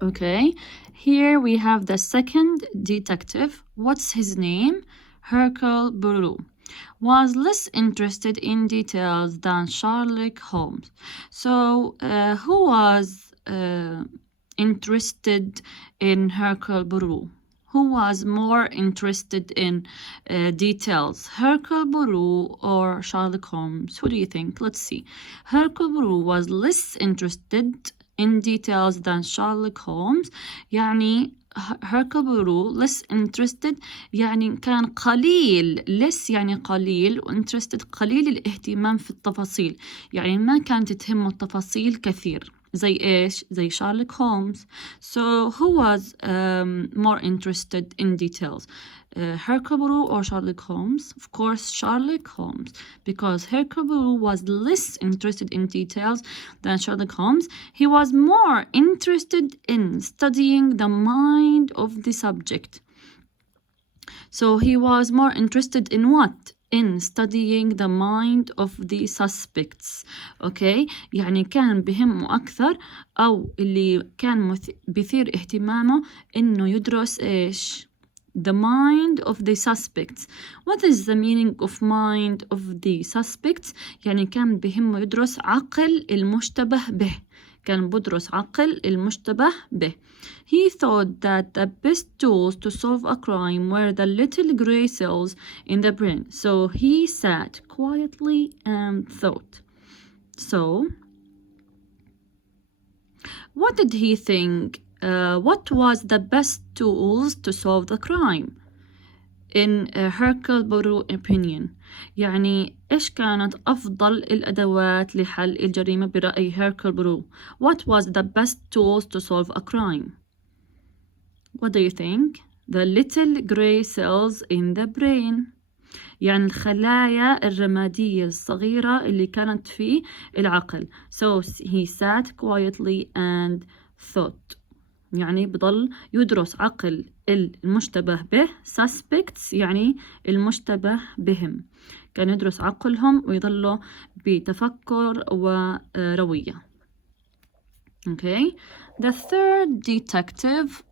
Okay, here we have the second detective. What's his name? Hercule Poirot. Was less interested in details than Sherlock Holmes. So, who was interested in Hercule Poirot? Who was more interested in details, Hercule Poirot or Sherlock Holmes? Who do you think? Let's see. Hercule Poirot was less interested in details than Sherlock Holmes. يعني Hercule Poirot less interested يعني كان قليل less يعني قليل و interested قليل الاهتمام في التفاصيل يعني ما كانت تهمه التفاصيل كثير زي إيش؟ زي Sherlock Holmes. So who was more interested in details? Hercule Poirot or Sherlock Holmes? Of course, Sherlock Holmes, because Hercule Poirot was less interested in details than Sherlock Holmes. He was more interested in studying the mind of the subject. So he was more interested in what? In studying the mind of the suspects. Okay, يعني كان بهمه أكثر أو اللي كان بيثير اهتمامه إنه يدرس إيش؟ The mind of the suspects. What is the meaning of mind of the suspects? يعني كان بهمه يدرس عقل المشتبه به. كان بدرس عقل المشتبه به. He thought that the best tools to solve a crime were the little gray cells in the brain. So he sat quietly and thought. So, what did he think? What was the best tools to solve the crime? In Hercule Poirot's opinion. يعني إيش كانت أفضل الأدوات لحل الجريمة برأي Hercule Poirot? What was the best tools to solve a crime? What do you think? The little gray cells in the brain. يعني الخلايا الرمادية الصغيرة اللي كانت في العقل. So he sat quietly and thought. يعني بضل يدرس عقل المشتبه به suspects يعني المشتبه بهم. كان يدرس عقلهم ويظلوا بتفكر وروية. Okay. The third detective,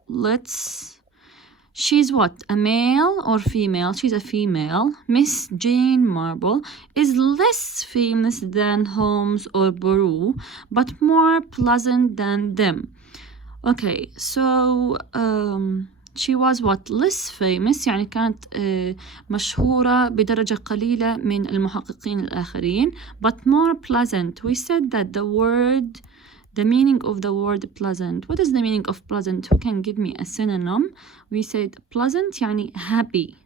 she's what? A male or female? She's a female. Miss Jane Marple is less famous than Holmes or Poirot, but more pleasant than them. Okay, so she was what? Less famous يعني كانت مشهورة بدرجة قليلة من المحققين الآخرين, but more pleasant. We said that the meaning of the word pleasant. What is the meaning of pleasant? Who can give me a synonym? We said pleasant يعني happy.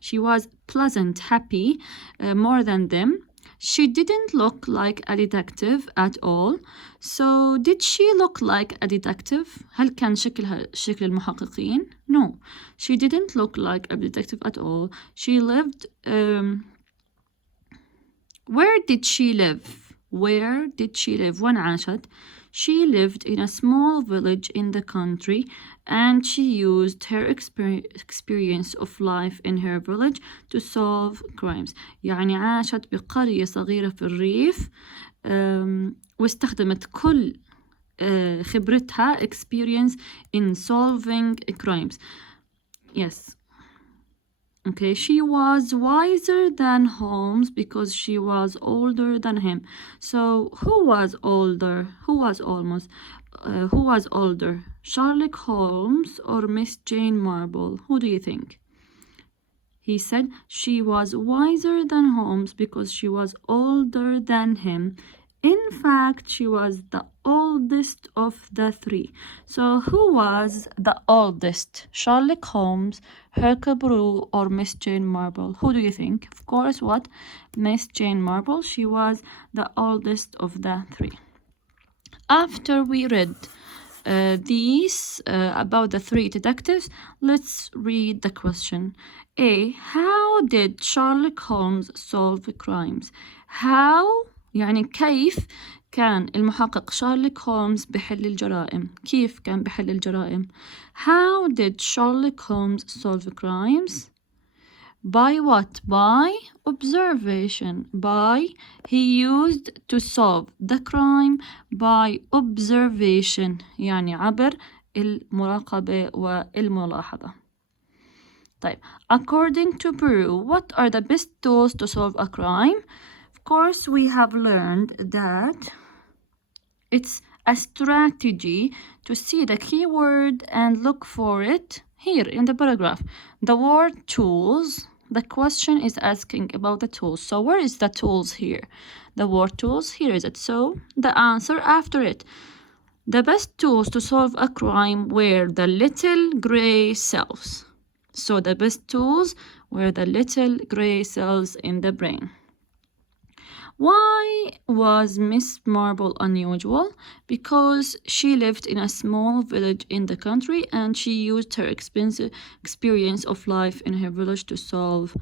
She was pleasant, happy, more than them. She didn't look like a detective at all. So did she look like a detective? هل كان شكلها شكل المحققين? No. She didn't look like a detective at all. She lived... where did she live? Where did she live? وين عاشت? She lived in a small village in the country, and she used her experience of life in her village to solve crimes. يعني عاشت بقرية صغيرة في الريف واستخدمت كل خبرتها experience in solving crimes. Yes. Okay, she was wiser than Holmes because she was older than him. So who was older? Who was older? Sherlock Holmes or Miss Jane Marple? Who do you think? He said she was wiser than Holmes because she was older than him. In fact, she was the oldest of the three. So who was the oldest? Sherlock Holmes, Hercule Poirot, or Miss Jane Marple? Who do you think? Of course, what? Miss Jane Marple. She was the oldest of the three. After we read these about the three detectives, let's read the question. A. How did Sherlock Holmes solve crimes? How يعني كيف كان المحقق شارلوك هولمز بحل الجرائم؟ كيف كان بحل الجرائم؟ How did Sherlock Holmes solve crimes? By what? By observation. By he used to solve the crime by observation يعني عبر المراقبة والملاحظة. طيب, according to Peru, what are the best tools to solve a crime? Of course, we have learned that it's a strategy to see the keyword and look for it here in the paragraph. The word tools, the question is asking about the tools. So where is the tools here? The word tools, here is it. So the answer after it. The best tools to solve a crime were the little gray cells. So the best tools were the little gray cells in the brain. Why was Miss Marple unusual? Because she lived in a small village in the country and she used her experience of life in her village to solve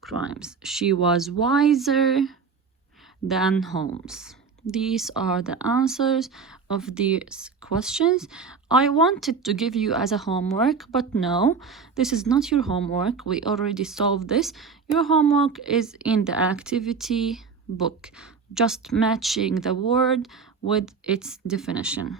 crimes. She was wiser than Holmes. These are the answers of these questions. I wanted to give you as a homework, but no, this is not your homework. We already solved this. Your homework is in the activity book, just matching the word with its definition.